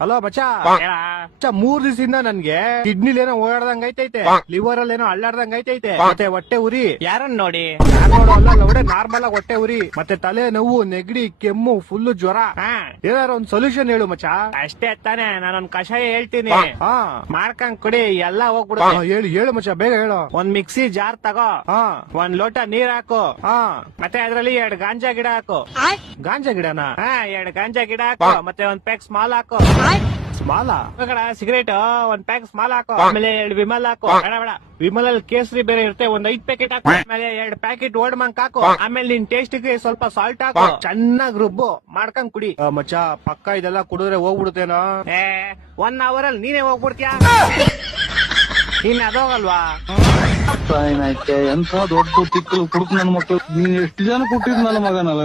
Hello ಮಚ್ಚಾ, 3 ದಿವಸದಿಂದ ನನ್ಗೆ ಕಿಡ್ನಿಲ್ ಏನೋ ಓಡಾಡ್ದಂಗ್ ಐತೈತೆ, ಲಿವರ್ ಅಲ್ಲಿ ಏನೋ ಅಲ್ಲಾಡ್ದಂಗ್ ಐತೈತೆ, ಮತ್ತೆ ಹೊಟ್ಟೆ ಉರಿ. ಯಾರನ್ನ ನೋಡಿ? ನಾನ್ ನೋಡಲ್ಲ, ಲೌಡೆ ನಾರ್ಮಲ್ ಆಗಿ ಹೊಟ್ಟೆ ಉರಿ, ಮತ್ತೆ ತಲೆ ನೋವು, ನೆಗಡಿ, ಕೆಮ್ಮು, ಫುಲ್ ಜ್ವರ. ಏನಾರ ಒಂದ್ ಸೊಲ್ಯೂಷನ್ ಹೇಳು ಮಚ್ಚಾ. ಅಷ್ಟೇ ತಾನೆ, ನಾನೊಂದ್ ಕಷಾಯ ಹೇಳ್ತೀನಿ, ಹಾ ಮಾಡ್ಕೊಂಡ್ ಕುಡಿ, ಎಲ್ಲ ಹೋಗ್ಬಿಡುತ್ತೆ. ಹೇಳು ಮಚ್ಚಾ, ಬೇಗ ಹೇಳು. ಒಂದ್ ಮಿಕ್ಸಿ ಜಾರ್ ತಗೋ, ಒಂದ್ ಲೋಟ ನೀರ್ ಹಾಕು, ಮತ್ತೆ ಅದ್ರಲ್ಲಿ 2 ಗಾಂಜಾ ಗಿಡ ಹಾಕು. ಗಾಂಜಾ ಗಿಡನ? 2 ಗಾಂಜಾ ಗಿಡ ಹಾಕು, ಮತ್ತೆ ಒಂದ್ ಪ್ಯಾಕ್ ಸ್ಮಾಲ್ ಹಾಕು. ಸ್ಮಾಲ? ಸಿಗರೇಟ್ ಒಂದ್ ಪ್ಯಾಕ್ ಸ್ಮಾಲ್ ಹಾಕು, ಆಮೇಲೆ 2 ವಿಮಲ್ ಹಾಕು. ಬೇಡ, ವಿಮಲ್ ಅಲ್ಲಿ ಕೇಸರಿ ಬೇರೆ ಇರುತ್ತೆ, ಒಂದ್ 5 ಪ್ಯಾಕೆಟ್ ಹಾಕು. ಆಮೇಲೆ 2 ಪ್ಯಾಕೆಟ್ ಓಡ್ ಮಂಕ್ ಹಾಕು. ಆಮೇಲೆ ನಿನ್ ಟೇಸ್ಟ್ ಗೆ ಸ್ವಲ್ಪ ಸಾಲ್ಟ್ ಹಾಕು. ಚೆನ್ನಾಗ್ ರುಬ್ಬು, ಮಾಡ್ಕೊಂಡ್ ಕುಡಿ. ಮಚ್ಚಾ, ಪಕ್ಕ ಇದೆಲ್ಲ ಕುಡಿದ್ರೆ ಹೋಗ್ಬಿಡುತ್ತೇನೋ? 1 ಅವರ್ ಅಲ್ಲಿ ನೀನೇ ಹೋಗ್ಬಿಡ್ತೀಯ. ಇನ್ ಅದೋಗಲ್ವಾ? ಎಂತ ದೊಡ್ಡ ತಿಕ್ಕಲು ಕುಡುಕ್ ನನ್ ಮಕ್ಳು. ನೀನ್ ಎಷ್ಟು ಜನ ಕೊಟ್ಟಿದ್ ನನ್ನ ಮಗನಲ್ಲ.